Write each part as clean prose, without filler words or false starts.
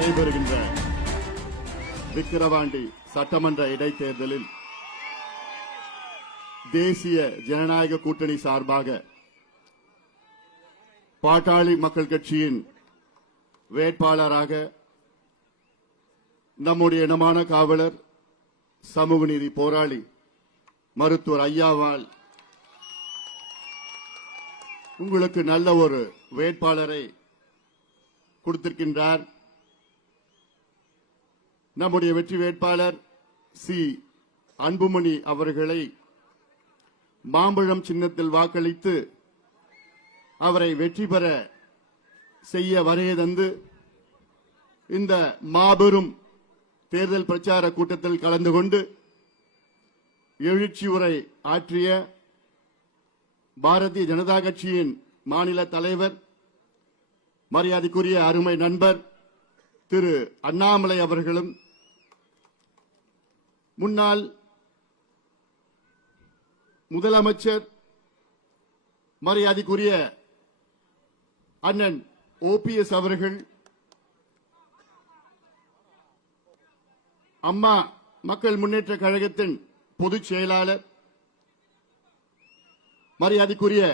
நடைபெறுகின்ற விக்கிரவாண்டி சட்டமன்ற இடைத்தேர்தலில் தேசிய ஜனநாயக கூட்டணி சார்பாக பாட்டாளி மக்கள் கட்சியின் வேட்பாளராக நம்முடைய இனமான காவலர் சமூக நீதி போராளி மருத்துவர் ஐயாவால் உங்களுக்கு நல்ல ஒரு வேட்பாளரை கொடுத்திருக்கின்றார். நம்முடைய வெற்றி வேட்பாளர் சி அன்புமணி அவர்களை மாம்பழம் சின்னத்தில் வாக்களித்து அவரை வெற்றி பெற செய்ய வருகை தந்து இந்த மாபெரும் தேர்தல் பிரச்சார கூட்டத்தில் கலந்து கொண்டு எழுச்சி உரை ஆற்றிய பாரதிய ஜனதா கட்சியின் மாநில தலைவர் மரியாதைக்குரிய அருமை நண்பர் திரு அண்ணாமலை அவர்களும், முன்னாள் முதலமைச்சர் மரியாதைக்குரிய அண்ணன் ஓபிஎஸ் அவர்கள், அம்மா மக்கள் முன்னேற்ற கழகத்தின் பொதுச் செயலாளர் மரியாதைக்குரிய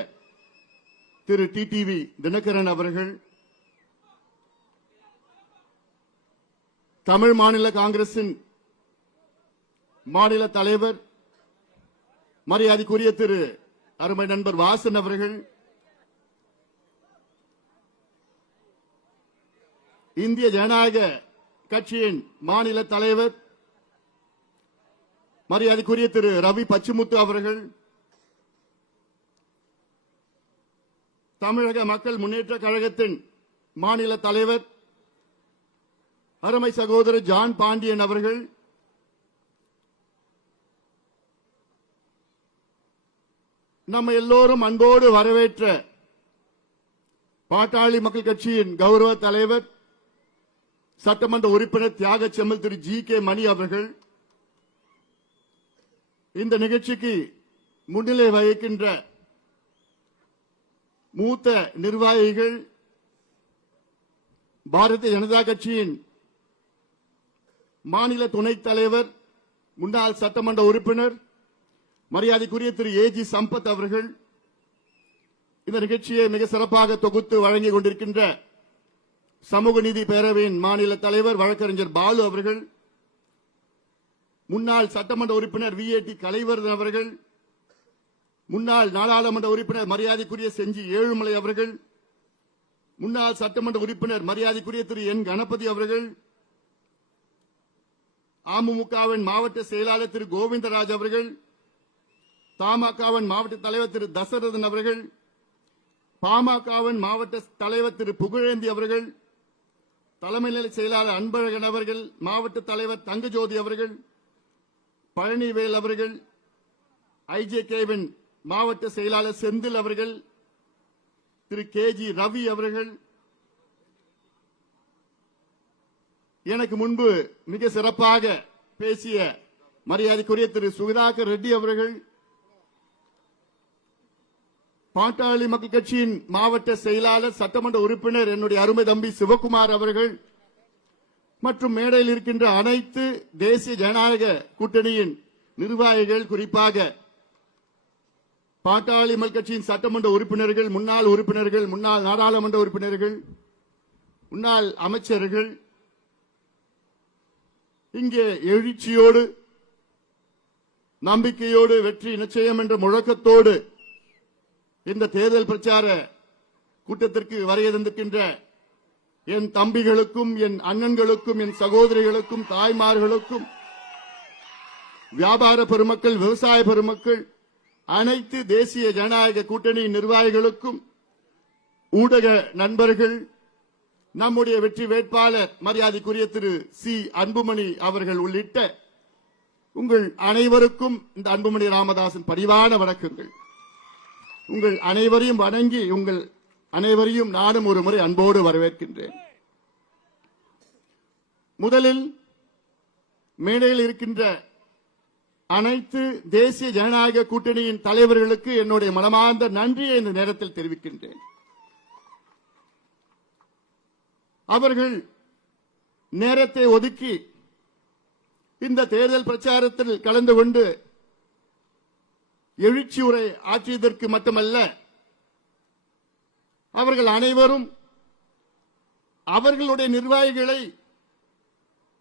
திரு டிடிவி தினகரன் அவர்கள், தமிழ் மாநில காங்கிரசின் மாநில தலைவர் மரியாதைக்குரிய திரு அருமை நண்பர் வாசன் அவர்கள், இந்திய ஜனநாயக கட்சியின் மாநில தலைவர் மரியாதைக்குரிய திரு ரவி பச்சுமுத்து அவர்கள், தமிழக மக்கள் முன்னேற்ற கழகத்தின் மாநில தலைவர் அருமை சகோதரர் ஜான் பாண்டியன் அவர்கள், நம்ம எல்லோரும் அன்போடு வரவேற்ற பாட்டாளி மக்கள் கட்சியின் கௌரவ தலைவர் சட்டமன்ற உறுப்பினர் தியாக செம்மல் திரு ஜி கே மணி அவர்கள், இந்த நிகழ்ச்சிக்கு முன்னிலை வகிக்கின்ற மூத்த நிர்வாகிகள், பாரதிய ஜனதா கட்சியின் மாநில துணைத் தலைவர் முன்னாள் சட்டமன்ற உறுப்பினர் மரியாதைக்குரிய திரு ஏஜி சம்பத் அவர்கள், இந்த நிகழ்ச்சியை மிக சிறப்பாக தொகுத்து வழங்கிக் கொண்டிருக்கின்ற சமூக நீதி பேரவையின் மாநில தலைவர் வழக்கறிஞர் பாலு அவர்கள், முன்னாள் சட்டமன்ற உறுப்பினர் விஏடி கலைவர்தன் அவர்கள், முன்னாள் நாடாளுமன்ற உறுப்பினர் மரியாதைக்குரிய செஞ்சி ஏழுமலை அவர்கள், முன்னாள் சட்டமன்ற உறுப்பினர் மரியாதைக்குரிய திரு என் கணபதி அவர்கள், அமமுகவின் மாவட்ட செயலாளர் திரு கோவிந்தராஜ் அவர்கள், தமாகவின் மாவட்ட தலைவர் திரு தசரதன் அவர்கள், பாமகவின் மாவட்ட தலைவர் திரு புகழேந்தி அவர்கள், தலைமை நிலை செயலாளர் அன்பழகன் அவர்கள், மாவட்ட தலைவர் தங்கஜோதி அவர்கள், பழனிவேல் அவர்கள், ஐஜேகேவின் மாவட்ட செயலாளர் செந்தில் அவர்கள், திரு கே ஜி ரவி அவர்கள், எனக்கு முன்பு மிக சிறப்பாக பேசிய மரியாதைக்குரிய திரு சுதாகர் ரெட்டி அவர்கள், பாட்டாளி மக்கள் கட்சியின் மாவட்ட செயலாளர் சட்டமன்ற உறுப்பினர் என்னுடைய அருமை தம்பி சிவகுமார் அவர்கள் மற்றும் மேடையில் இருக்கின்ற அனைத்து தேசிய ஜனநாயக கூட்டணியின் நிர்வாகிகள், குறிப்பாக பாட்டாளி மக்கள் கட்சியின் சட்டமன்ற உறுப்பினர்கள், முன்னாள் உறுப்பினர்கள், முன்னாள் நாடாளுமன்ற உறுப்பினர்கள், முன்னாள் அமைச்சர்கள், இங்கே எழுச்சியோடு நம்பிக்கையோடு வெற்றி நிச்சயம் என்ற முழக்கத்தோடு இந்த தேர்தல் பிரச்சார கூட்டத்திற்கு வருகை தந்திருக்கின்ற என் தம்பிகளுக்கும், என் அண்ணன்களுக்கும், என் சகோதரிகளுக்கும், தாய்மார்களுக்கும், வியாபார பெருமக்கள், விவசாய பெருமக்கள், அனைத்து தேசிய ஜனநாயக கூட்டணி நிர்வாகிகளுக்கும், ஊடக நண்பர்கள், நம்முடைய வெற்றி வேட்பாளர் மரியாதைக்குரிய திரு சி அன்புமணி அவர்கள் உள்ளிட்ட உங்கள் அனைவருக்கும் இந்த அன்புமணி ராமதாசன் பரிவான வணக்கங்கள். உங்கள் அனைவரையும் வணங்கி உங்கள் அனைவரையும் நானும் ஒரு முறை அன்போடு வரவேற்கின்றேன். முதலில் மேடையில் இருக்கின்ற அனைத்து தேசிய ஜனநாயக கூட்டணியின் தலைவர்களுக்கு என்னுடைய மனமார்ந்த நன்றியை இந்த நேரத்தில் தெரிவிக்கின்றேன். அவர்கள் நேரத்தை ஒதுக்கி இந்த தேர்தல் பிரச்சாரத்தில் கலந்து கொண்டு எழுச்சி உரை ஆற்றியதற்கு மட்டுமல்ல, அவர்கள் அனைவரும் அவர்களுடைய நிர்வாகிகளை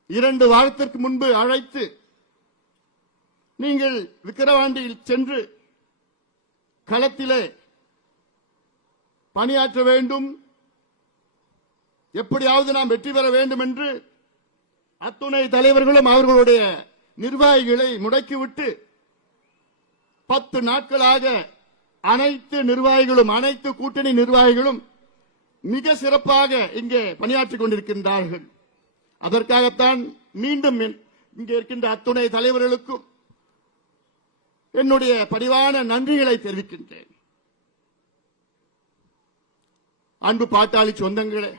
2 வாரத்திற்கு முன்பு அழைத்து, நீங்கள் விக்கிரவாண்டியில் சென்று களத்திலே பணியாற்ற வேண்டும், எப்படியாவது நாம் வெற்றி பெற வேண்டும் என்று அத்துணை தலைவர்களும் அவர்களுடைய நிர்வாகிகளை முடக்கிவிட்டு 10 நாட்களாக அனைத்து நிர்வாகிகளும், அனைத்து கூட்டணி நிர்வாகிகளும் மிக சிறப்பாக இங்கே பணியாற்றிக் கொண்டிருக்கின்றார்கள். அதற்காகத்தான் மீண்டும் இங்கே இருக்கின்ற அத்துணை தலைவர்களுக்கும் என்னுடைய பணிவான நன்றிகளை தெரிவிக்கின்றேன். அன்பு பாட்டாளி சொந்தங்களே,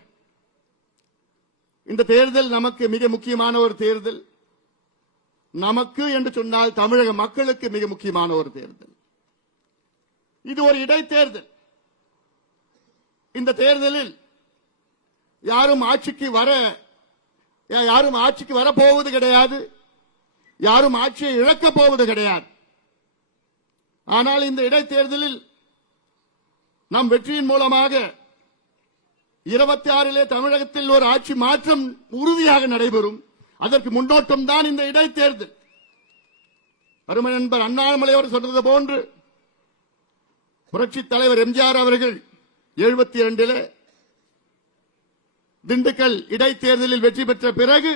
இந்த தேர்தல் நமக்கு மிக முக்கியமான ஒரு தேர்தல். நமக்கு என்று சொன்னால் தமிழக மக்களுக்கு மிக முக்கியமான ஒரு தேர்தல். இது ஒரு இடைத்தேர்தல். இந்த தேர்தலில் யாரும் ஆட்சிக்கு வரப்போவது கிடையாது, யாரும் ஆட்சியை இழக்கப் போவது கிடையாது. ஆனால் இந்த இடைத்தேர்தலில் நம் வெற்றியின் மூலமாக 26 தமிழகத்தில் ஒரு ஆட்சி மாற்றம் உறுதியாக நடைபெறும். அதற்கு முன்னோட்டம் தான் இந்த இடைத்தேர்தல். அருமை நண்பர் அண்ணாமலை அவர் சொன்னது போன்று புரட்சித் தலைவர் எம்ஜிஆர் அவர்கள் 72 திண்டுக்கல் இடைத்தேர்தலில் வெற்றி பெற்ற பிறகு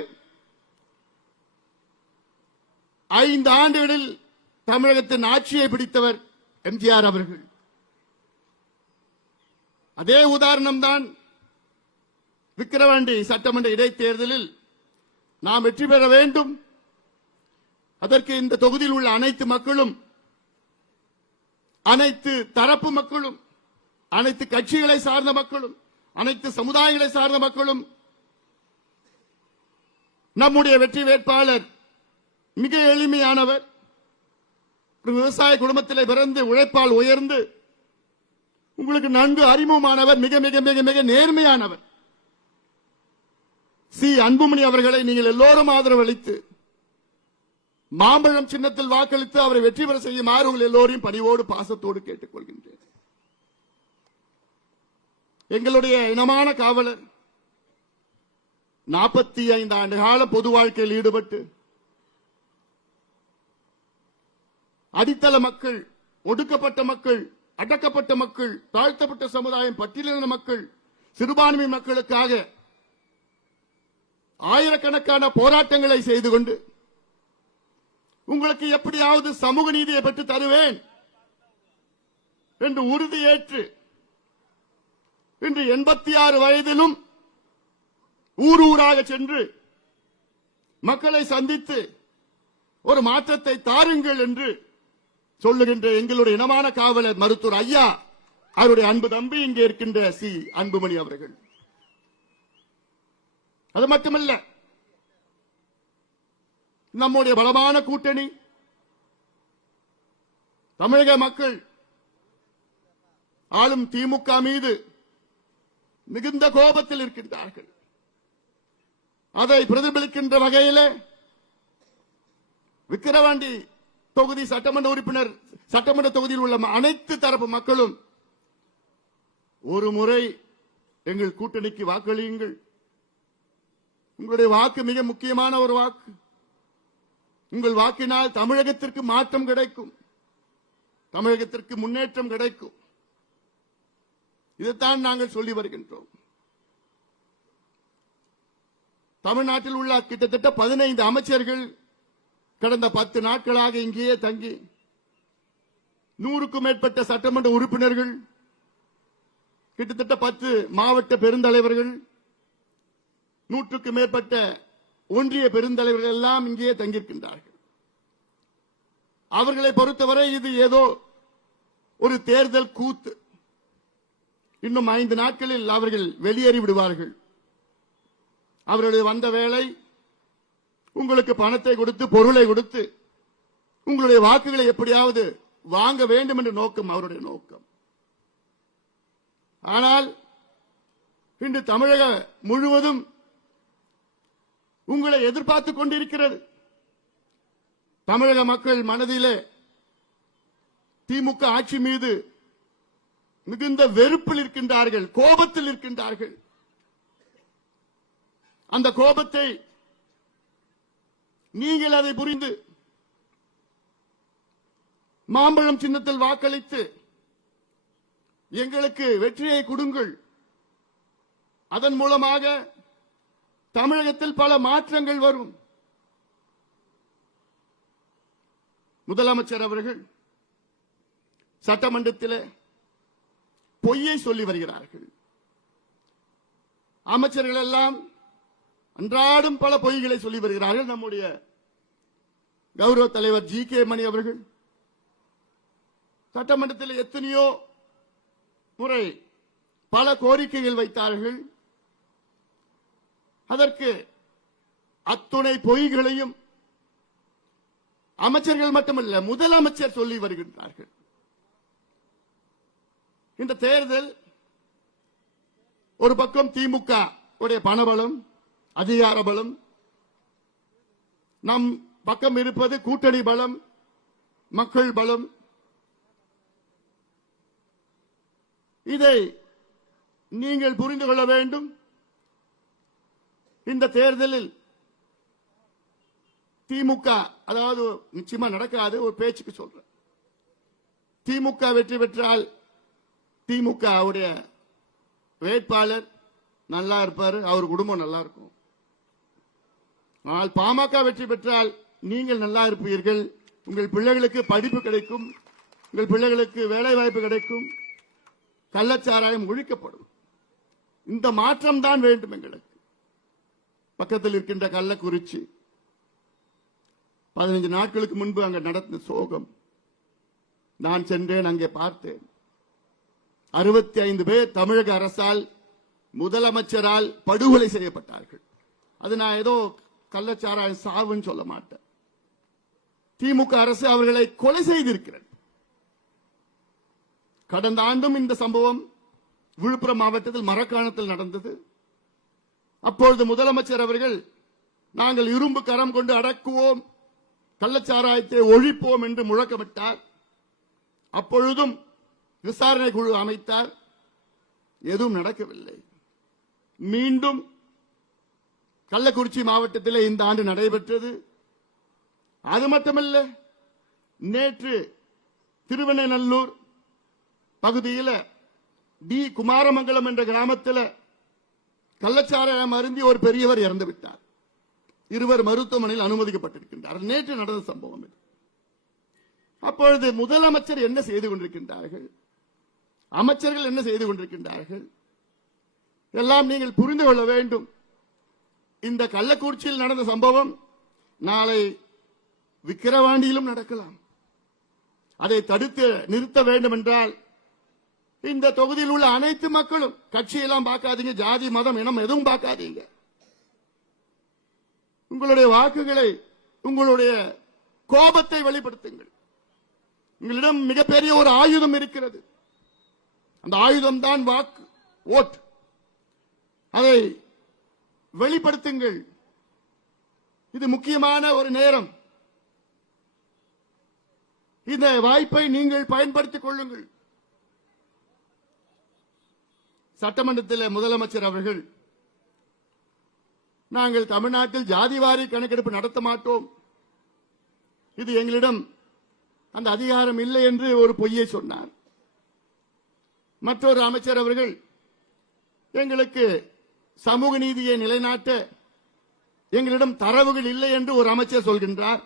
5 ஆண்டுகளில் தமிழகத்தின் ஆட்சியை பிடித்தவர் எம்ஜிஆர் அவர்கள். அதே உதாரணம் தான் விக்கிரவாண்டி சட்டமன்ற இடைத்தேர்தலில் நாம் வெற்றி பெற வேண்டும். அதற்கு இந்த தொகுதியில் உள்ள அனைத்து மக்களும், அனைத்து தரப்பு மக்களும், அனைத்து கட்சிகளை சார்ந்த மக்களும், அனைத்து சமுதாயங்களை சார்ந்த மக்களும் நம்முடைய வெற்றி வேட்பாளர் மிக எளிமையானவர், விவசாய குடும்பத்திலே பிறந்து உழைப்பால் உயர்ந்து உங்களுக்கு நன்கு அறிமுகமானவர், மிக மிக மிக மிக நேர்மையானவர் சி. அன்புமணி அவர்களை நீங்கள் எல்லோரும் ஆதரவளித்து மாம்பழம் சின்னத்தில் வாக்களித்து அவரை வெற்றி பெற செய்யுமாறு உங்கள் எல்லோரையும் பணிவோடு பாசத்தோடு கேட்டுக் கொள்கின்றேன். எங்களுடைய இனமான காவலர் 45 ஆண்டு கால பொது வாழ்க்கையில் ஈடுபட்டு அடித்தள மக்கள், ஒடுக்கப்பட்ட மக்கள், அடக்கப்பட்ட மக்கள், தாழ்த்தப்பட்ட சமுதாயம், பட்டியலின மக்கள், சிறுபான்மை மக்களுக்காக ஆயிரக்கணக்கான போராட்டங்களை செய்து கொண்டு உங்களுக்கு எப்படியாவது சமூக நீதியை பெற்று தருவேன் என்று உறுதியேற்று இன்று 86 வயதிலும் ஊர் ஊராக சென்று மக்களை சந்தித்து ஒரு மாற்றத்தை தாருங்கள் என்று சொல்லுகின்ற எங்களுடைய இனமான காவலர் மருத்துவர் ஐயா அவருடைய அன்பு தம்பி இங்கே இருக்கின்ற சி. அன்புமணி அவர்கள். அது மட்டுமல்ல, நம்முடைய பலமான கூட்டணி தமிழக மக்கள் ஆளும் திமுக மீது மிகுந்த கோபத்தில் இருக்கின்றார்கள். அதை பிரதிபலிக்கின்ற வகையில் விக்கிரவாண்டி தொகுதி சட்டமன்ற தொகுதியில் உள்ள அனைத்து தரப்பு மக்களும் ஒரு முறை எங்கள் கூட்டணிக்கு வாக்களியுங்கள். உங்களுடைய வாக்கு மிக முக்கியமான ஒரு வாக்கு. உங்கள் வாக்கினால் தமிழகத்திற்கு மாற்றம் கிடைக்கும், தமிழகத்திற்கு முன்னேற்றம் கிடைக்கும். இதைத்தான் நாங்கள் சொல்லி வருகின்றோம். தமிழ்நாட்டில் உள்ள கிட்டத்தட்ட 15 அமைச்சர்கள் கடந்த 10 நாட்களாக இங்கேயே தங்கி 100க்கும் மேற்பட்ட சட்டமன்ற உறுப்பினர்கள், கிட்டத்தட்ட 10 மாவட்ட பெருந்தலைவர்கள், 100க்கும் மேற்பட்ட ஒன்றிய பெருந்தலைவர்கள் எல்லாம் இங்கே தங்கியிருக்கின்றார்கள். அவர்களை பொறுத்தவரை இது ஏதோ ஒரு தேர்தல் கூத்து. இன்னும் 5 நாட்களில் அவர்கள் வெளியேறி விடுவார்கள். அவர்களுடைய வந்த வேலை உங்களுக்கு பணத்தை கொடுத்து, பொருளை கொடுத்து உங்களுடைய வாக்குகளை எப்படியாவது வாங்க வேண்டும் என்ற நோக்கம் அவருடைய நோக்கம். ஆனால் இன்று தமிழக முழுவதும் உங்களை எதிர்பார்த்துக் கொண்டிருக்கிறது. தமிழக மக்கள் மனதிலே திமுக ஆட்சி மீது மிகுந்த வெறுப்பில் இருக்கின்றார்கள், கோபத்தில் இருக்கின்றார்கள். அந்த கோபத்தை நீங்கள் அதை புரிந்து மாம்பழம் சின்னத்தில் வாக்களித்து எங்களுக்கு வெற்றியை கொடுங்கள். அதன் மூலமாக தமிழகத்தில் பல மாற்றங்கள் வரும். முதலமைச்சர் அவர்கள் சட்டமன்றத்தில் பொய்யை சொல்லி வருகிறார்கள். அமைச்சர்கள் எல்லாம் அன்றாடம் பல பொய்களை சொல்லி வருகிறார்கள். நம்முடைய கௌரவ தலைவர் ஜி.கே. மணி அவர்கள் சட்டமன்றத்தில் எத்தனையோ முறை பல கோரிக்கைகள் வைத்தார்கள். அதற்கு அத்துணை பொய்களையும் அமைச்சர்கள் மட்டுமல்ல, முதலமைச்சர் சொல்லி வருகின்றார்கள். இந்த தேர்தல் ஒரு பக்கம் திமுக உடைய பணபலம், அதிகார பலம், நம் பக்கம் இருப்பது கூட்டணி பலம், மக்கள் பலம். இதை நீங்கள் புரிந்து கொள்ள வேண்டும். இந்த தேர்தலில் திமுக, அதாவது நிச்சயமா நடக்காது, ஒரு பேச்சுக்கு சொல்றேன், திமுக வெற்றி பெற்றால் திமுக உடைய வேட்பாளர் நல்லா இருப்பாரு, அவர் குடும்பம் நல்லா இருக்கும். ஆனால் பாமக வெற்றி பெற்றால் நீங்கள் நல்லா இருப்பீர்கள், உங்கள் பிள்ளைகளுக்கு படிப்பு கிடைக்கும், உங்கள் பிள்ளைகளுக்கு வேலை வாய்ப்பு கிடைக்கும், கள்ளச்சாராயம் ஒழிக்கப்படும். இந்த மாற்றம் தான் வேண்டும் எங்களுக்கு. பக்கத்தில் இருக்கின்ற கள்ளக்குறிச்சி 15 நாட்களுக்கு முன்பு அங்கே நடந்த சோகம். நான் சென்றேன், அங்கே பார்த்தேன். 65 பேர் தமிழக அரசால், முதலமைச்சரால் படுகொலை செய்யப்பட்டார்கள். அது நான் ஏதோ கள்ளச்சாராய சாவுன்னு சொல்ல மாட்டேன். திமுக அரசு அவர்களை கொலை செய்திருக்கிறது. கடந்த ஆண்டும் இந்த சம்பவம் விழுப்புரம் மாவட்டத்தில் மரக்காணத்தில் நடந்தது. அப்பொழுது முதலமைச்சர் அவர்கள் நாங்கள் இரும்பு கரம் கொண்டு அடக்குவோம், கள்ளச்சாராயத்தை ஒழிப்போம் என்று முழக்கமிட்டார். அப்பொழுதும் விசாரணை குழு அமைத்தார். எதுவும் நடக்கவில்லை. மீண்டும் கள்ளக்குறிச்சி மாவட்டத்தில் இந்த ஆண்டு நடைபெற்றது. அது மட்டுமல்ல, நேற்று திருவெண்ணநல்லூர் பகுதியில் டி குமாரமங்கலம் என்ற கிராமத்தில் கள்ளச்சாராயம் அருந்தி ஒரு பெரியவர் இறந்து விட்டார். 2 மருத்துவமனையில் அனுமதிக்கப்பட்டிருக்கின்றார். நேற்று நடந்த சம்பவம் இது. அப்பொழுது முதலமைச்சர் என்ன செய்து கொண்டிருக்கின்றார்கள், அமைச்சர்கள் என்ன செய்து கொண்டிருக்கின்றார்கள், எல்லாம் நீங்கள் புரிந்து கொள்ள வேண்டும். இந்த கள்ளக்குறிச்சியில் நடந்த சம்பவம் நாளை விக்கிரவாண்டியிலும் நடக்கலாம். அதை தடுத்து நிறுத்த வேண்டும் என்றால் இந்த தொகுதியில் உள்ள அனைத்து மக்களும், கட்சியெல்லாம் பார்க்காதீங்க, ஜாதி மதம் இனம் எதுவும் பார்க்காதீங்க, உங்களுடைய வாக்குகளை, உங்களுடைய கோபத்தை வெளிப்படுத்துங்கள். உங்களிடம் மிகப்பெரிய ஒரு ஆயுதம் இருக்கிறது. அந்த ஆயுதம் தான் வாக்கு, ஓட். அதை வெளிப்படுத்துங்கள். இது முக்கியமான ஒரு நேரம். இந்த வாய்ப்பை நீங்கள் பயன்படுத்திக் கொள்ளுங்கள். சட்டமன்றத்தில் முதலமைச்சர் அவர்கள் நாங்கள் தமிழ்நாட்டில் ஜாதிவாரி கணக்கெடுப்பு நடத்த மாட்டோம், இது எங்களிடம் அந்த அதிகாரம் இல்லை என்று ஒரு பொய்யை சொன்னார். மற்றொரு அமைச்சர் அவர்கள் எங்களுக்கு சமூக நீதியை நிலைநாட்ட எங்களிடம் தரவுகள் இல்லை என்று ஒரு அமைச்சர் சொல்கின்றார்.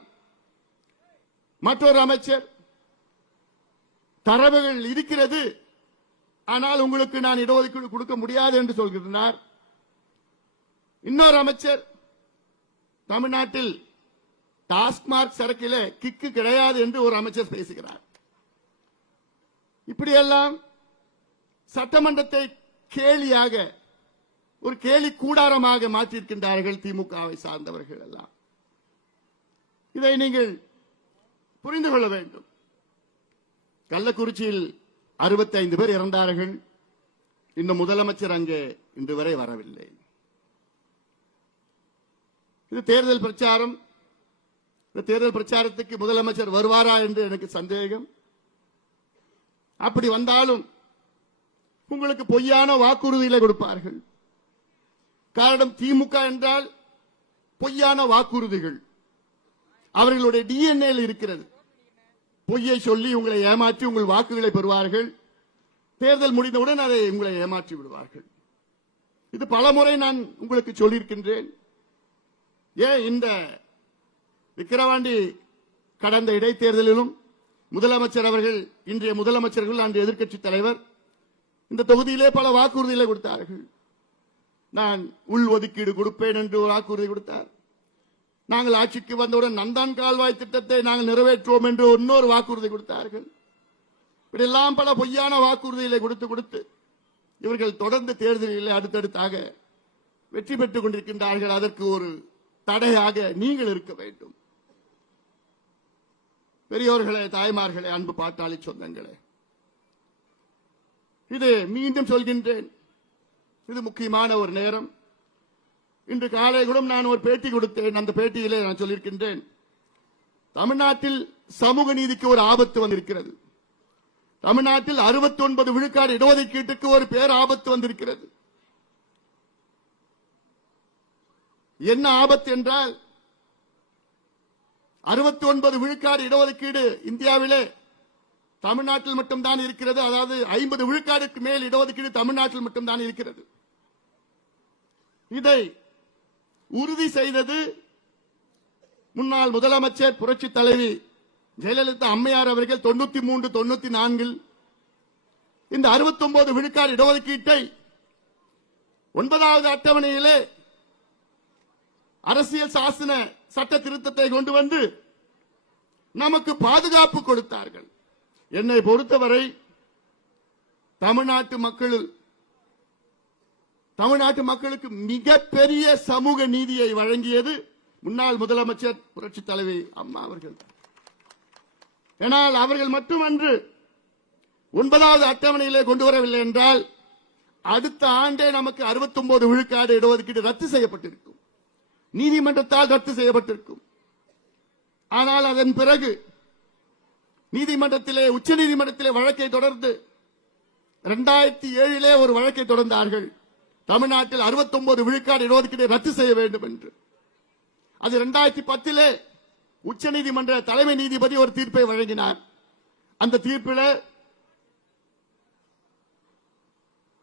மற்றொரு அமைச்சர் தரவுகள் இருக்கிறது, ஆனால் உங்களுக்கு நான் இடஒதுக்கீடு கொடுக்க முடியாது என்று சொல்கிறார். இன்னொரு அமைச்சர் தமிழ்நாட்டில் டாஸ்மார்க் சரக்கிலே கிக்கு கிடையாது என்று ஒரு அமைச்சர் பேசுகிறார். இப்படியெல்லாம் சட்டமன்றத்தை கேலியாக, ஒரு கேலி கூடாரமாக மாற்றியிருக்கின்றார்கள் திமுகவை சார்ந்தவர்கள் எல்லாம். இதை நீங்கள் புரிந்து கொள்ள வேண்டும். கள்ளக்குறிச்சியில் 65 பேர் இறந்தார்கள். இந்த முதலமைச்சர் அங்கே இன்று வரை வரவில்லை. இது தேர்தல் பிரச்சாரம். இந்த தேர்தல் பிரச்சாரத்துக்கு முதலமைச்சர் வருவாரா என்று எனக்கு சந்தேகம். அப்படி வந்தாலும் உங்களுக்கு பொய்யான வாக்குறுதிகளை கொடுப்பார்கள். காரணம் திமுக என்றால் பொய்யான வாக்குறுதிகள் அவர்களுடைய DNA இருக்கிறது. பொய்யை சொல்லி உங்களை ஏமாற்றி உங்கள் வாக்குகளை பெறுவார்கள். தேர்தல் முடிந்தவுடன் அதை உங்களை ஏமாற்றி விடுவார்கள். இது பலமுறை நான் உங்களுக்கு சொல்லியிருக்கின்றேன். ஏன் இந்த விக்கிரவாண்டி கடந்த இடைத்தேர்தலிலும் முதலமைச்சர் அவர்கள், இன்றைய முதலமைச்சர்கள், அன்றைய எதிர்க்கட்சி தலைவர் இந்த தொகுதியிலே பல வாக்குறுதிகளை கொடுத்தார்கள். நான் உள் ஒதுக்கீடு கொடுப்பேன் என்று ஒரு வாக்குறுதி கொடுத்தார். நாங்கள் ஆட்சிக்கு வந்தவுடன் நந்தான் கால்வாய் திட்டத்தை நாங்கள் நிறைவேற்றுவோம் என்று இன்னொரு வாக்குறுதி கொடுத்தார்கள். இப்படியெல்லாம் பல பொய்யான வாக்குறுதிகளை கொடுத்து இவர்கள் தொடர்ந்து தேர்தலில் அடுத்தடுத்தாக வெற்றி பெற்றுக் கொண்டிருக்கின்றார்கள். அதற்கு ஒரு தடையாக நீங்கள் இருக்க வேண்டும். பெரியோர்களே, தாய்மார்களே, அன்பு பாட்டாளி சொந்தங்களே, இது மீண்டும் சொல்கின்றேன், இது முக்கியமான ஒரு நேரம். இன்று காலை கூட நான் ஒரு பேட்டி கொடுத்தேன். அந்த பேட்டியிலே நான் சொல்லியிருக்கின்றேன், தமிழ்நாட்டில் சமூக நீதிக்கு ஒரு ஆபத்து வந்திருக்கிறது. தமிழ்நாட்டில் 69 விழுக்காடு இடஒதுக்கீட்டுக்கு ஒரு பேர் ஆபத்து வந்திருக்கிறது. என்ன ஆபத்து என்றால் 69 விழுக்காடு இடஒதுக்கீடு இந்தியாவிலே தமிழ்நாட்டில் மட்டும்தான் இருக்கிறது. அதாவது 50 விழுக்காடுக்கு மேல் இடஒதுக்கீடு தமிழ்நாட்டில் மட்டும்தான் இருக்கிறது. இதை உறுதி செய்தது முன்னாள் முதலமைச்சர் புரட்சி தலைவி ஜெயலலிதா அம்மையார் அவர்கள் 93, 94 இந்த 69 விழுக்காடு இடஒதுக்கீட்டை 9வது அட்டவணையிலே அரசியல் சாசன சட்ட திருத்தத்தை கொண்டு வந்து நமக்கு பாதுகாப்பு கொடுத்தார்கள். என்னை பொறுத்தவரை தமிழ்நாட்டு மக்களுக்கு மிகப்பெரிய சமூக நீதியை வழங்கியது முன்னாள் முதலமைச்சர் புரட்சி தலைவி அம்மா அவர்கள். ஆனால் அவர்கள் மட்டுமன்று, 9வது அட்டவணையிலே கொண்டு வரவில்லை என்றால் அடுத்த ஆண்டே நமக்கு 69 விழுக்காடு இடஒதுக்கீடு ரத்து செய்யப்பட்டிருக்கும், நீதிமன்றத்தால் ரத்து செய்யப்பட்டிருக்கும். ஆனால் அதன் பிறகு நீதிமன்றத்திலே, உச்ச நீதிமன்றத்திலே வழக்கை தொடர்ந்து 2007 ஒரு வழக்கை தொடர்ந்தார்கள். தமிழ்நாட்டில் 69 விழுக்காடு இடஒதுக்கீட்டை ரத்து செய்ய வேண்டும் என்று. அது 2010 உச்ச நீதிமன்ற தலைமை நீதிபதி ஒரு தீர்ப்பை வழங்கினார். அந்த தீர்ப்பில்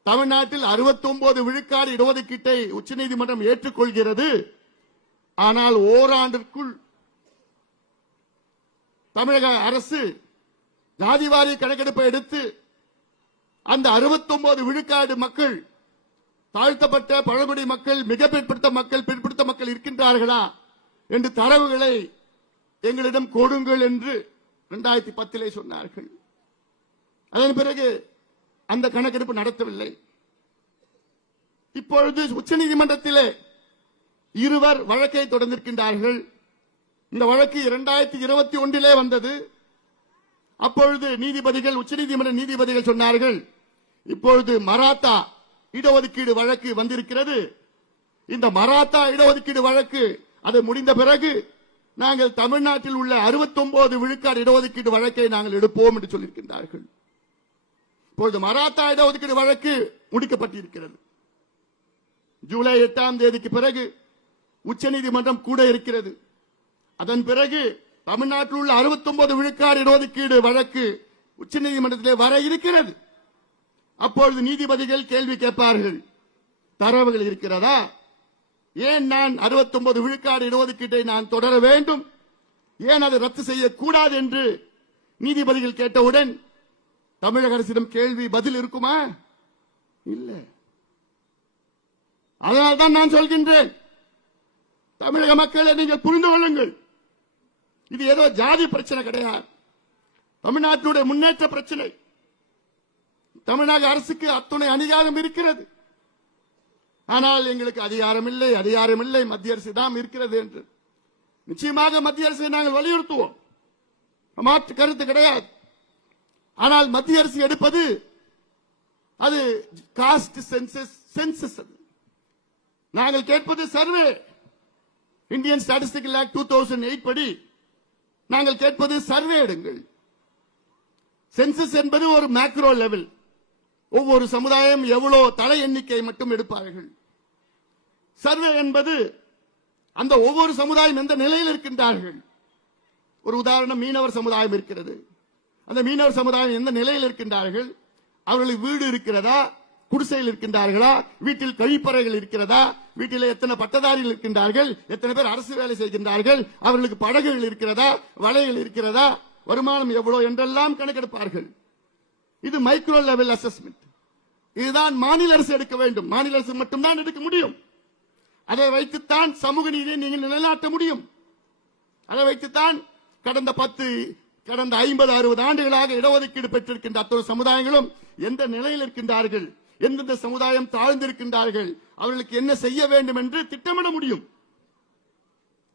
தமிழ்நாட்டில் 69 விழுக்காடு இடஒதுக்கீட்டை உச்ச நீதிமன்றம் ஏற்றுக்கொள்கிறது. ஆனால் ஓராண்டிற்குள் தமிழக அரசு ஜாதிவாரி கணக்கெடுப்பை எடுத்து அந்த 69 விழுக்காடு மக்கள், தாழ்த்தப்பட்ட பழங்குடி மக்கள், மிக பிற்படுத்த மக்கள் இருக்கின்றார்களா என்று தரவுகளை எங்களிடம் கொடுங்கள் என்று 2010 சொன்னார்கள். அதன் பிறகு அந்த கணக்கெடுப்பு நடத்தவில்லை. இப்பொழுது உச்சநீதிமன்றத்திலே இருவர் வழக்கை தொடர்ந்திருக்கின்றார்கள். இந்த வழக்கு 2021 வந்தது. அப்பொழுது நீதிபதிகள், உச்சநீதிமன்ற நீதிபதிகள் சொன்னார்கள், இப்பொழுது மராத்தா இடஒதுக்கீடு வழக்கு வந்திருக்கிறது. இந்த மராத்தா இடஒதுக்கீடு வழக்கு அது முடிந்த பிறகு நாங்கள் தமிழ்நாட்டில் உள்ள 69 விழுக்காடு இடஒதுக்கீடு வழக்கை நாங்கள் எடுப்போம் என்று சொல்லியிருக்கின்றார்கள். இப்பொழுது மராத்தா இடஒதுக்கீடு வழக்கு முடிக்கப்பட்டிருக்கிறது. ஜூலை 8ஆம் தேதிக்கு பிறகு உச்சநீதிமன்றம் கூட இருக்கிறது. அதன் பிறகு தமிழ்நாட்டில் உள்ள 69 விழுக்காடு இடஒதுக்கீடு வழக்கு உச்சநீதிமன்றத்திலே வர இருக்கிறது. அப்பொழுது நீதிபதிகள் கேள்வி கேட்பார்கள், தரவுகள் இருக்கிறதா? ஏன் நான் 69 விழுக்காடு இடஒதுக்கீட்டை நான் தொடர வேண்டும், ஏன் அதை ரத்து செய்யக்கூடாது என்று நீதிபதிகள் கேட்டவுடன் தமிழக அரசிடம் கேள்வி பதில் இருக்குமா? இல்லை. அதனால்தான் நான் சொல்கின்றேன், தமிழக மக்களை நீங்கள் புரிந்து கொள்ளுங்கள். இது ஏதோ ஜாதி பிரச்சனை கிடையாது, தமிழ்நாட்டுடைய முன்னேற்ற பிரச்சனை. தமிழக அரசுக்கு அத்துணை அதிகாரம் இருக்கிறது. ஆனால் எங்களுக்கு அதிகாரம் இல்லை, மத்திய அரசு தான் இருக்கிறது என்று நிச்சயமாக மத்திய அரசை நாங்கள் வலியுறுத்துவோம், மாற்று கருத்து கிடையாது. ஆனால் மத்திய அரசு எடுப்பது அது காஸ்ட் சென்சஸ். நாங்கள் கேட்பது சர்வே. இந்தியன் ஸ்டாட்டிஸ்டிக்கல் ஆக்ட் 2008 படி நாங்கள் கேட்பது சர்வே எடுங்கள். சென்சஸ் என்பது ஒரு மேக்ரோ லெவல். ஒவ்வொரு சமுதாயம் எவ்வளவு தலை எண்ணிக்கை மட்டும் எடுப்பார்கள். சர்வே என்பது அந்த ஒவ்வொரு சமுதாயம் எந்த நிலையில் இருக்கின்றார்கள். ஒரு உதாரணம், மீனவர் சமுதாயம் இருக்கிறது. அந்த மீனவர் சமுதாயம் எந்த நிலையில் இருக்கின்றார்கள், அவர்களுக்கு வீடு இருக்கிறதா, குடிசையில் இருக்கின்றார்களா, வீட்டில் கழிப்பறைகள் இருக்கிறதா, வீட்டில் எத்தனை பட்டதாரிகள் இருக்கின்றார்கள், எத்தனை பேர் அரசு வேலை செய்கின்றார்கள், அவர்களுக்கு படகுகள் இருக்கிறதா, வலைகள் இருக்கிறதா, வருமானம் எவ்வளவு என்றெல்லாம் கணக்கெடுப்பார்கள். இது மைக்ரோ லெவல் அசஸ்மெண்ட். இதுதான் மாநில அரசு எடுக்க வேண்டும். மாநில அரசு மட்டும்தான் எடுக்க முடியும். அதை வைத்துத்தான் சமூக நீதியை நீங்கள் நிலைநாட்ட முடியும். அதை வைத்துத்தான் கடந்த 50-60 ஆண்டுகளாக இடஒதுக்கீடு பெற்றிருக்கின்ற அத்தனை சமுதாயங்களும் எந்த நிலையில் இருக்கின்றார்கள், எந்தெந்த சமுதாயம் தாழ்ந்திருக்கின்றார்கள், அவர்களுக்கு என்ன செய்ய வேண்டும் என்று திட்டமிட முடியும்.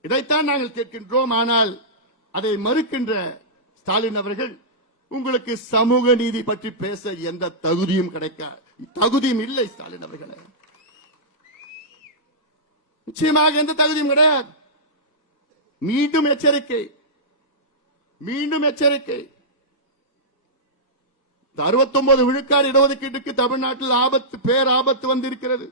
இதைத்தான் நாங்கள் கேட்கின்றோம். ஆனால் அதை மறுக்கின்ற ஸ்டாலின் அவர்கள், உங்களுக்கு சமூக நீதி பற்றி பேச எந்த தகுதியும் தகுதியும் இல்லை ஸ்டாலின் அவர்களே. நிச்சயமாக எந்த தகுதியும் கிடையாது. மீண்டும் எச்சரிக்கை, மீண்டும் எச்சரிக்கை. 69 விழுக்காடு இடஒதுக்கீட்டுக்கு தமிழ்நாட்டில் பேராபத்து வந்திருக்கிறது.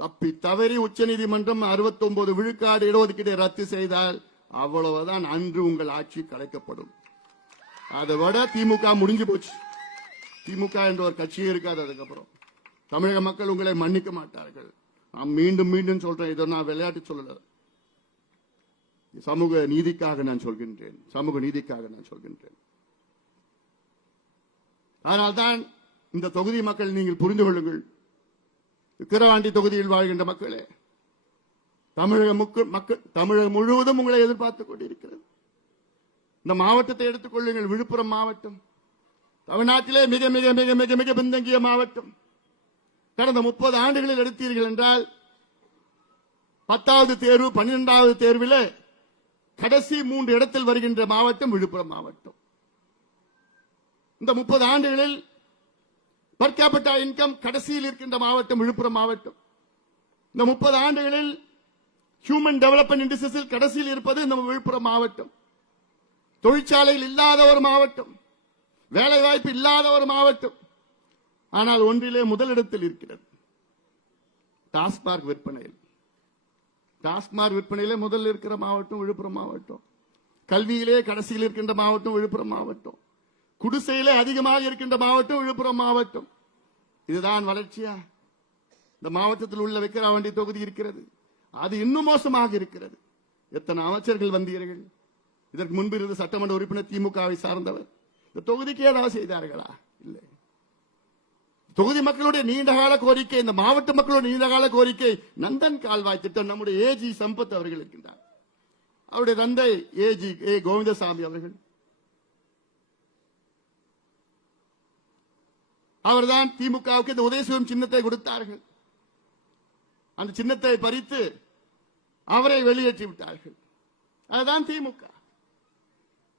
தப்பி தவறி உச்சநீதிமன்றம் 69 விழுக்காடு இடஒதுக்கீட்டை ரத்து செய்தால் அவ்வளவுதான், அன்று உங்கள் ஆட்சி கலைக்கப்படும். அதை விட திமுக முடிஞ்சு போச்சு. திமுக என்ற ஒரு கட்சியே இருக்காது. அதுக்கப்புறம் தமிழக மக்கள் உங்களை மன்னிக்க மாட்டார்கள். நான் மீண்டும் மீண்டும் சொல்றேன், இதை நான் விளையாட்டு சொல்லல, சமூக நீதிக்காக நான் சொல்கின்றேன். சமூக நீதிக்காக நான் சொல்கின்றேன். அதனால்தான் இந்த தொகுதி மக்கள் நீங்கள் புரிந்து கொள்ளுங்கள். விக்கிரவாண்டி தொகுதியில் வாழ்கின்ற மக்களே, தமிழகம் முழுவதும் உங்களை எதிர்பார்த்துக் கொண்டிருக்கிறது. இந்த மாவட்டத்தை எடுத்துக் கொள்ளுங்கள். விழுப்புரம் மாவட்டம் தமிழ்நாட்டிலே மிக மிக மிக மிக மிக பின்தங்கிய மாவட்டம். கடந்த 30 ஆண்டுகளில் எடுத்தீர்கள் என்றால் 10வது தேர்வு 12வது தேர்வில் கடைசி 3 இடத்தில் வருகின்ற மாவட்டம் விழுப்புரம் மாவட்டம். இந்த 30 ஆண்டுகளில் பர் கேபிட்டா இன்கம் கடைசியில் இருக்கின்ற மாவட்டம் விழுப்புரம் மாவட்டம். இந்த 30 ஆண்டுகளில் ஹியூமன் டெவலப்மெண்ட் இண்டெக்ஸில் கடைசியில் இருப்பது இந்த விழுப்புரம் மாவட்டம். தொழிற்சாலையில் இல்லாத ஒரு மாவட்டம், வேலை வாய்ப்பு இல்லாத ஒரு மாவட்டம். ஆனால் ஒன்றிலே முதலிடத்தில் இருக்கிறது, டாஸ்மாக் விற்பனையில். டாஸ்மாக் விற்பனையிலே முதலில் இருக்கிற மாவட்டம் விழுப்புரம் மாவட்டம். கல்வியிலே கடைசியில் இருக்கின்ற மாவட்டம் விழுப்புரம் மாவட்டம். குடிசையிலே அதிகமாக இருக்கின்ற மாவட்டம் விழுப்புரம் மாவட்டம். இதுதான் வளர்ச்சியா? இந்த மாவட்டத்தில் உள்ள விக்கிரவாண்டி தொகுதி இருக்கிறது, அது இன்னும் மோசமாக இருக்கிறது. எத்தனை அமைச்சர்கள் வந்தீர்கள். இதற்கு முன்பு இருந்த சட்டமன்ற உறுப்பினர் திமுகவை சார்ந்தவர். இந்த தொகுதிக்கு ஏதாவது செய்தார்களா? இல்லை. தொகுதி மக்களுடைய நீண்டகால கோரிக்கை, இந்த மாவட்ட மக்களுடைய நீண்டகால கோரிக்கை நந்தன் கால்வாய் திட்டம். நம்முடைய ஏஜி சம்பத் அவர்கள் இருக்கின்றார். அவருடைய தந்தை ஏஜி கோவிந்தசாமி அவர்கள், அவர்தான் திமுகவுக்கு இந்த உதயசிவம் சின்னத்தை கொடுத்தார்கள். அந்த சின்னத்தை பறித்து அவரை வெளியேற்றி விட்டார்கள். அதுதான் திமுக.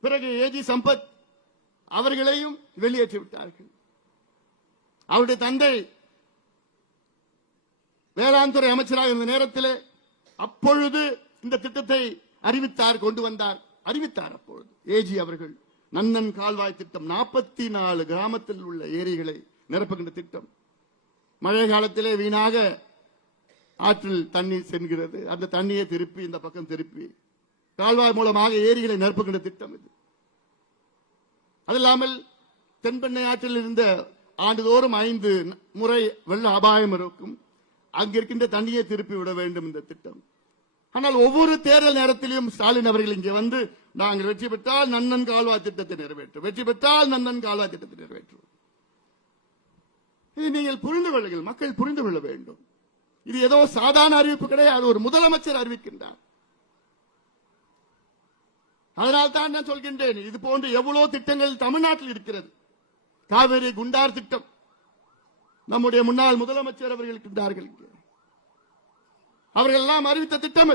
பிறகு ஏஜி சம்பத் அவர்களையும் வெளியேற்றி விட்டார்கள். அவருடைய தந்தை வேளாண் துறை அமைச்சராக இருந்த நேரத்தில் அப்பொழுது இந்த திட்டத்தை அறிவித்தார் அப்பொழுது ஏஜி அவர்கள். நந்தன் கால்வாய் திட்டம் 44 கிராமத்தில் உள்ள ஏரிகளை நிரப்புகின்ற திட்டம். மழை காலத்திலே வீணாக ஆற்றில் தண்ணீர் செல்கிறது. அந்த தண்ணியை திருப்பி இந்த பக்கம் திருப்பி கால்வாய் மூலமாக ஏரிகளை நிரப்புகின்ற திட்டம் இது. அது இல்லாமல் தென்பெண்ணை ஆற்றில் இருந்த ஆண்டுதோறும் 5 முறை வெள்ள அபாயம் இருக்கும். அங்கிருக்கின்ற தண்ணியை திருப்பி விட வேண்டும் இந்த திட்டம். ஆனால் ஒவ்வொரு தேர்தல் நேரத்திலும் ஸ்டாலின் அவர்கள் இங்கே வந்து, நாங்கள் வெற்றி பெற்றால் நந்தன் கால்வாய் திட்டத்தை நிறைவேற்றும், வெற்றி பெற்றால் நந்தன் கால்வாய் திட்டத்தை நிறைவேற்றும். இது நீங்கள் புரிந்து கொள்ளுங்கள், மக்கள் புரிந்து கொள்ள வேண்டும். இது ஏதோ சாதாரண அறிவிப்பு கிடையாது, ஒரு முதலமைச்சர் அறிவிக்கின்றார். அதனால் தான் நான் சொல்கின்றேன், இது போன்ற எவ்வளவு திட்டங்கள் தமிழ்நாட்டில் இருக்கிறது. காவிரி குண்டார் திட்டம், நம்முடைய முன்னாள் முதலமைச்சர் அவர்கள் இருக்கின்றார்கள். அவர்கள் எல்லாம் அறிவித்த திட்டம்.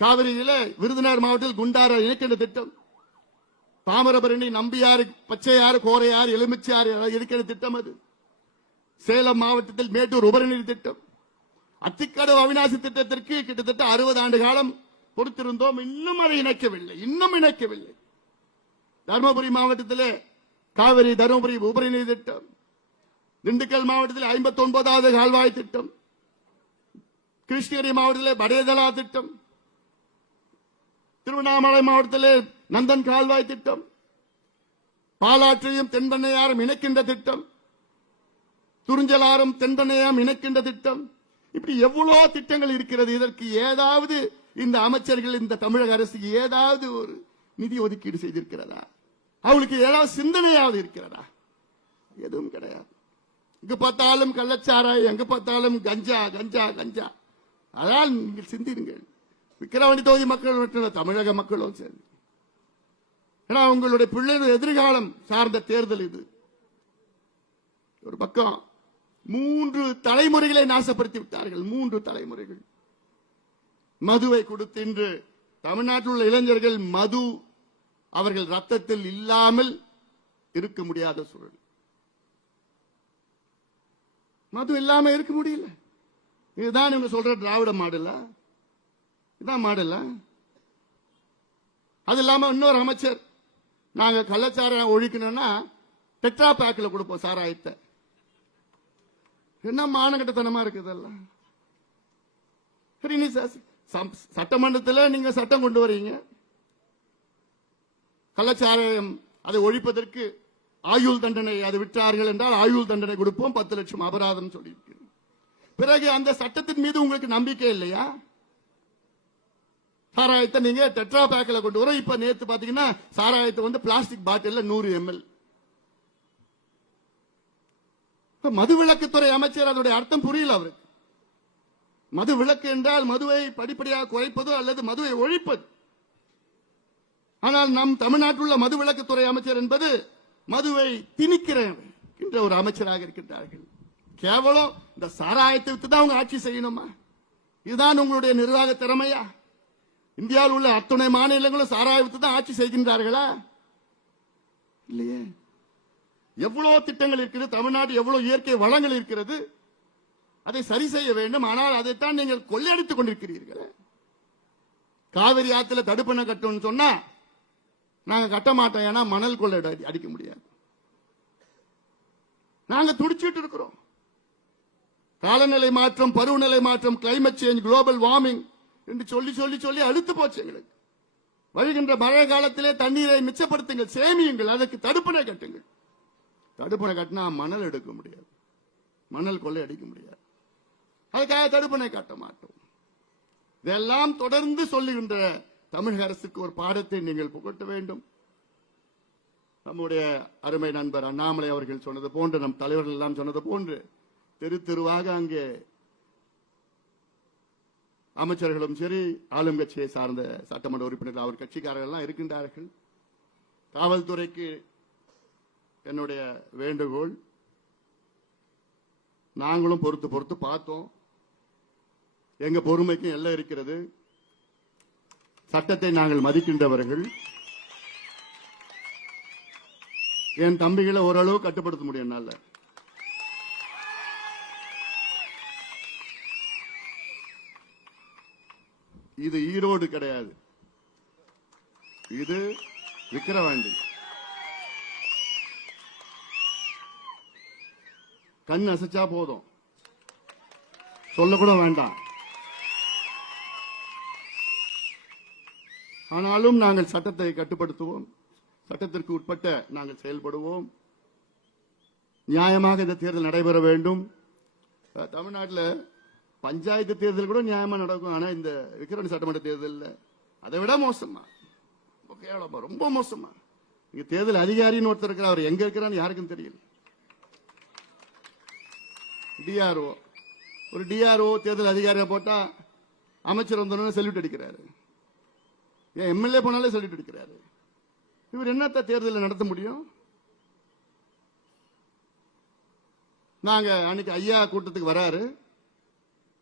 காவிரியில விருதுநகர் மாவட்டத்தில் குண்டாரை இணைக்கின்ற திட்டம், தாமிரபரணி, நம்பியாறு, பச்சையாறு, கோரையாறு, எலுமிச்சாறு இருக்கிற திட்டம். அது சேலம் மாவட்டத்தில் மேட்டூர் உபரிநீர் திட்டம், அத்திக்கடவு அவிநாசி திட்டத்திற்கு கிட்டத்தட்ட 60 ஆண்டு காலம் பொறுத்திருந்தோம். இன்னும் அதை இணைக்கவில்லை. தருமபுரி மாவட்டத்திலே காவிரி தருமபுரி உபரிநீர் திட்டம், திண்டுக்கல் மாவட்டத்தில் 59வது கால்வாய் திட்டம், கிருஷ்ணகிரி மாவட்டத்தில் படேதலா திட்டம், திருவண்ணாமலை மாவட்டத்திலே நந்தன் கால்வாய் திட்டம், பாலாற்றையும் தென்பண்ணையாரும் இணைக்கின்ற திட்டம், துறிஞ்சலாரும் தென்பண்ணையாரும் இணைக்கின்ற திட்டம், இப்படி எவ்வளவு திட்டங்கள் இருக்கிறது. இதற்கு ஏதாவது இந்த அமைச்சர்கள், இந்த தமிழக அரசுக்கு ஏதாவது ஒரு நிதி ஒதுக்கீடு செய்திருக்கிறதா? அவளுக்கு ஏதாவது சிந்தனையாவது இருக்கிறதா? எதுவும் கிடையாது. எங்க பார்த்தாலும் கள்ளச்சாராய், எங்க பார்த்தாலும் கஞ்சா கஞ்சா கஞ்சா. அதால் நீங்கள் சிந்திருங்கள். விக்கிரவாண்டி தொகுதி மக்கள் மற்றும் தமிழக மக்களும் சரி. ஏன்னா உங்களுடைய பிள்ளைகள் எதிர்காலம் சார்ந்த தேர்தல் இது. ஒரு பக்கம் 3 தலைமுறைகளை நாசப்படுத்தி விட்டார்கள். 3 தலைமுறைகள் மதுவை கொடுத்து இன்று தமிழ்நாட்டில் உள்ள இளைஞர்கள் மது அவர்கள் ரத்தத்தில் இல்லாமல் இருக்க முடியாத சூழல். மது இல்லாம இருக்க முடியல. இதுதான் இவங்க சொல்ற திராவிட மாடலா? இதான் மாடலா? அது இல்லாம இன்னொரு அமைச்சர், நாங்க கள்ளச்சாராயம் ஒழிக்கணும்னா டெட்ரா பேக்ல கொடுப்போம் சாராயத்தை. என்ன மானகட்டத்தனமா இருக்குதெல்லாம். சரி, நீ சட்டமன்றத்தில் நீங்க சட்டம் கொண்டு வரீங்க, கள்ளச்சாராயம் அதை ஒழிப்பதற்கு ஆயுள் தண்டனை, அது விட்டார்கள் என்றால் ஆயுள் தண்டனை கொடுப்போம், 10 லட்சம் அபராதம் சொல்லியிருக்கு. பிறகு அந்த சட்டத்தின் மீது உங்களுக்கு நம்பிக்கை இல்லையா? சாராயத்தை நீங்க டெட்ரா பேக்ல கொண்டு வர. இப்ப நேத்து பாத்தீங்கன்னா சாராயத்தை பிளாஸ்டிக் பாட்டில் 100 ml. மதுவிலக்குத்துறை அமைச்சர் அதோட அர்த்தம் புரியல அவருக்கு. மது விலக்கு என்றால் மதுவை படிப்படியாக குறைப்பது அல்லது மதுவை ஒழிப்பது. ஆனால் நம் தமிழ்நாட்டில் உள்ள மதுவிலக்குத்துறை அமைச்சர் என்பது மதுவை திணிக்கிற ஒரு அமைச்சராக இருக்கின்றார்கள். கேவலம் இந்த சாராயத்தை விட்டு தான் அவங்க ஆட்சி செய்யணுமா? இதுதான் உங்களுடைய நிர்வாக திறமையா? இந்தியாவில் உள்ள அத்துணை மாநிலங்களும் சாராய விட்டு தான் ஆட்சி செய்கின்றார்களா? இல்லையே. எவ்வளவு திட்டங்கள் இருக்கிறது, தமிழ்நாடு எவ்வளவு இயற்கை வளங்கள் இருக்கிறது, அதை சரி செய்ய வேண்டும். ஆனால் அதைத்தான் நீங்கள் கொள்ளையடித்துக் கொண்டிருக்கிறீர்கள். காவிரி ஆற்றுல தடுப்பணை கட்டணும்னு சொன்னா நாங்க கட்ட மாட்டோம், ஏன்னா மணல் கொள்ளை அடிக்க முடியாது. நாங்க துடிச்சிட்டு இருக்கிறோம். காலநிலை மாற்றம், பருவநிலை மாற்றம், கிளைமேட் சேஞ்ச், குளோபல் வார்மிங் என்று சொல்லி சொல்லி சொல்லி அழுத்து போச்சு எங்களுக்கு. வருகின்ற மழை காலத்திலே தண்ணீரை மிச்சப்படுத்துங்கள், சேமியுங்கள், அதற்கு தடுப்பணை கட்டுங்கள். தடுப்பணை கட்டினா மணல் எடுக்க முடியாது, மணல் கொள்ளை அடிக்க முடியாது. அதுக்காக தடுப்பணை கட்ட மாட்டோம். இதெல்லாம் தொடர்ந்து சொல்லுகின்ற தமிழக அரசுக்கு ஒரு பாடத்தை நீங்கள் புகட்ட வேண்டும். நம்முடைய அருமை நண்பர் அண்ணாமலை அவர்கள் சொன்னது போன்று, நம் தலைவர்கள் எல்லாம் சொன்னது போன்று, தெரு தெருவாக அங்கே அமைச்சர்களும் சரி, ஆளும் கட்சியை சார்ந்த சட்டமன்ற உறுப்பினர்கள், அவர் கட்சிக்காரர்கள் எல்லாம் இருக்கின்றார்கள். காவல்துறைக்கு என்னுடைய வேண்டுகோள், நாங்களும் பொறுத்து பார்த்தோம். எங்க பொறுமைக்கும் எல்லாம் இருக்கிறது. சட்டத்தை நாங்கள் மதிக்கின்றவர்கள். என் தம்பிகளை ஓரளவு கட்டுப்படுத்த முடியும் என்னால. இது ஈரோடு கிடையாது, இது விக்கிரவாண்டி. கண் அசைச்சா போதும், சொல்லக்கூட வேண்டாம். ஆனாலும் நாங்கள் சட்டத்தை கட்டுப்படுத்துவோம், சட்டத்திற்கு உட்பட்ட நாங்கள் செயல்படுவோம். நியாயமாக இந்த தேர்தல் நடைபெற வேண்டும். தமிழ்நாட்டில் பஞ்சாயத்து தேர்தல் கூட நியாயமா நடக்கும். ஆனா இந்த விக்கிரவாண்டி சட்டமன்ற தேர்தலில் அதை விட மோசமா, ரொம்ப மோசமா. இங்க தேர்தல் அதிகாரின்னு ஒருத்தர் இருக்கிறார், அவர் எங்க இருக்கிறான்னு யாருக்கும் தெரியல. டிஆர்ஓ, ஒரு டிஆர்ஓ தேர்தல் அதிகாரியை போட்டா அமைச்சர் வந்தோன்னு செல்யூட் அடிக்கிறாரு. ஏன் எம்எல்ஏ போனாலே செல்யூட் அடிக்கிறாரு. இவர் என்னத்த தேர்தலில் நடத்த முடியும்? நாங்க அன்னைக்கு ஐயா கூட்டத்துக்கு வராரு,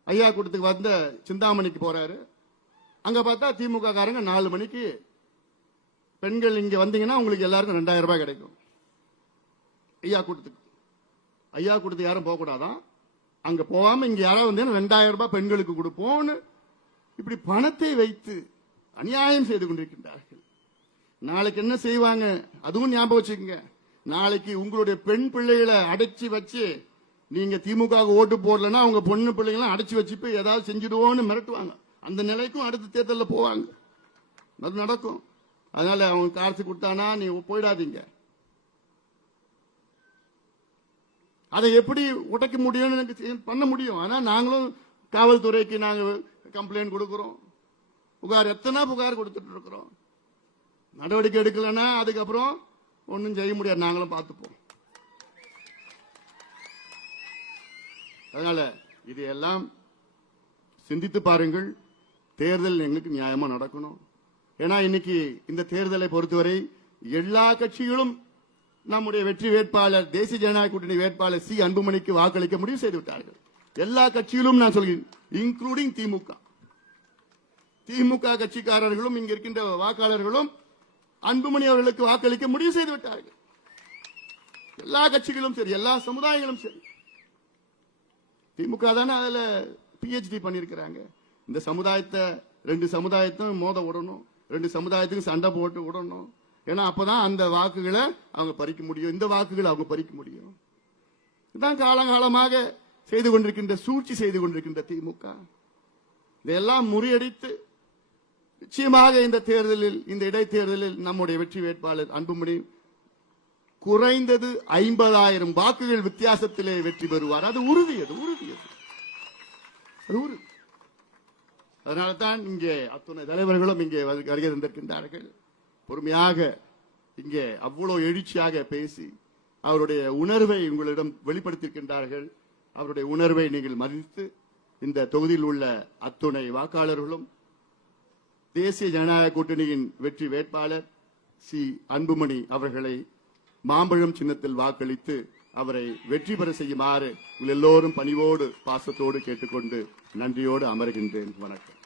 ஐயா கூட்டத்துக்கு வந்த சிந்தாமணிக்கு போறாரு. அங்க பார்த்தா திமுக காரங்க 4 மணிக்கு பெண்கள் இங்க வந்தீங்கன்னா உங்களுக்கு எல்லாருக்கும் 2000 ரூபாய் கிடைக்கும். ஐயா கூட்டத்துக்கு யாரும் போக கூடாதான். அங்க போகாம இங்க யாராவது வந்து 2000 ரூபாய் பெண்களுக்கு கொடுப்போம்னு இப்படி பணத்தை வைத்து அநியாயம் செய்து கொண்டிருக்கின்றார்கள். நாளைக்கு என்ன செய்வாங்க அதுவும் ஞாபகம் வச்சுக்கோங்க. நாளைக்கு உங்களுடைய பெண் பிள்ளைகளை அடைச்சி வச்சு நீங்க திமுக ஓட்டு போடலன்னா அவங்க பொண்ணு பிள்ளைகளை அடைச்சி வச்சு போய் ஏதாவது செஞ்சிடுவோன்னு மிரட்டுவாங்க. அந்த நிலைக்கும் அடுத்த தேர்தலில் போவாங்க. அது நடக்கும். அதனால அவங்க காசு கொடுத்தானா நீ போயிடாதீங்க. அதை எப்படி உடைக்க முடியும்னு பண்ண முடியும். ஆனா நாங்களும் காவல்துறைக்கு நாங்க கம்ப்ளைண்ட் கொடுக்கிறோம். எத்தனை புகார் கொடுத்துட்டு இருக்கிறோம். நடவடிக்கை எடுக்கலன்னா அதுக்கப்புறம் ஒன்னும் செய்ய முடியாது. நாங்களும் பார்த்துப்போம். அதனால இதையெல்லாம் சிந்தித்து பாருங்கள். தேர்தல் எங்களுக்கு நியாயமா நடக்கணும். ஏன்னா இன்னைக்கு இந்த தேர்தலை பொறுத்தவரை எல்லா கட்சிகளும் நம்முடைய வெற்றி வேட்பாளர் தேசிய ஜனநாயக கூட்டணி வேட்பாளர் சி அன்புமணிக்கு வாக்களிக்க முடிவு செய்து விட்டார்கள். எல்லா கட்சிகளும் நான் சொல்கிறேன், இன்க்ளூடிங் திமுக. திமுக கட்சிக்காரர்களும் இங்க இருக்கின்ற வாக்காளர்களும் அன்புமணி அவர்களுக்கு வாக்களிக்க முடிவு செய்து விட்டார்கள். எல்லா கட்சிகளும் சரி, எல்லா சமுதாயங்களும் சரி. திமுக தானே அதுல PhD பண்ணிருக்கிறாங்க. இந்த சமுதாயத்தை 2 சமுதாயத்தையும் மோத விடணும், 2 சமுதாயத்துக்கும் சண்டை போட்டு விடணும். ஏன்னா அப்பதான் அந்த வாக்குகளை அவங்க பறிக்க முடியும், இந்த வாக்குகளை அவங்க பறிக்க முடியும். இதுதான் காலகாலமாக செய்து கொண்டிருக்கின்ற சூழ்ச்சி செய்து கொண்டிருக்கின்ற திமுக. இதையெல்லாம் முறியடித்து நிச்சயமாக இந்த தேர்தலில், இந்த இடைத்தேர்தலில் நம்முடைய வெற்றி வேட்பாளர் அன்புமணி குறைந்தது 50,000 வாக்குகள் வித்தியாசத்திலே வெற்றி பெறுவார். அது உறுதி. அதனால்தான் இங்கே அத்துணை தலைவர்களும் இங்கே வருகை தந்திருக்கின்றார்கள். பொறுமையாக இங்கே அவ்வளவு எழுச்சியாக பேசி அவருடைய உணர்வை உங்களிடம் வெளிப்படுத்தியிருக்கின்றார்கள். அவருடைய உணர்வை நீங்கள் மதித்து இந்த தொகுதியில் உள்ள அத்துணை வாக்காளர்களும் தேசிய ஜனநாயக கூட்டணியின் வெற்றி வேட்பாளர் சி அன்புமணி அவர்களை மாம்பழம் சின்னத்தில் வாக்களித்து அவரை வெற்றி பெற செய்யுமாறு எல்லோரும் பணிவோடு பாசத்தோடு கேட்டுக்கொண்டு நன்றியோடு அமர்கின்றேன். வணக்கம்.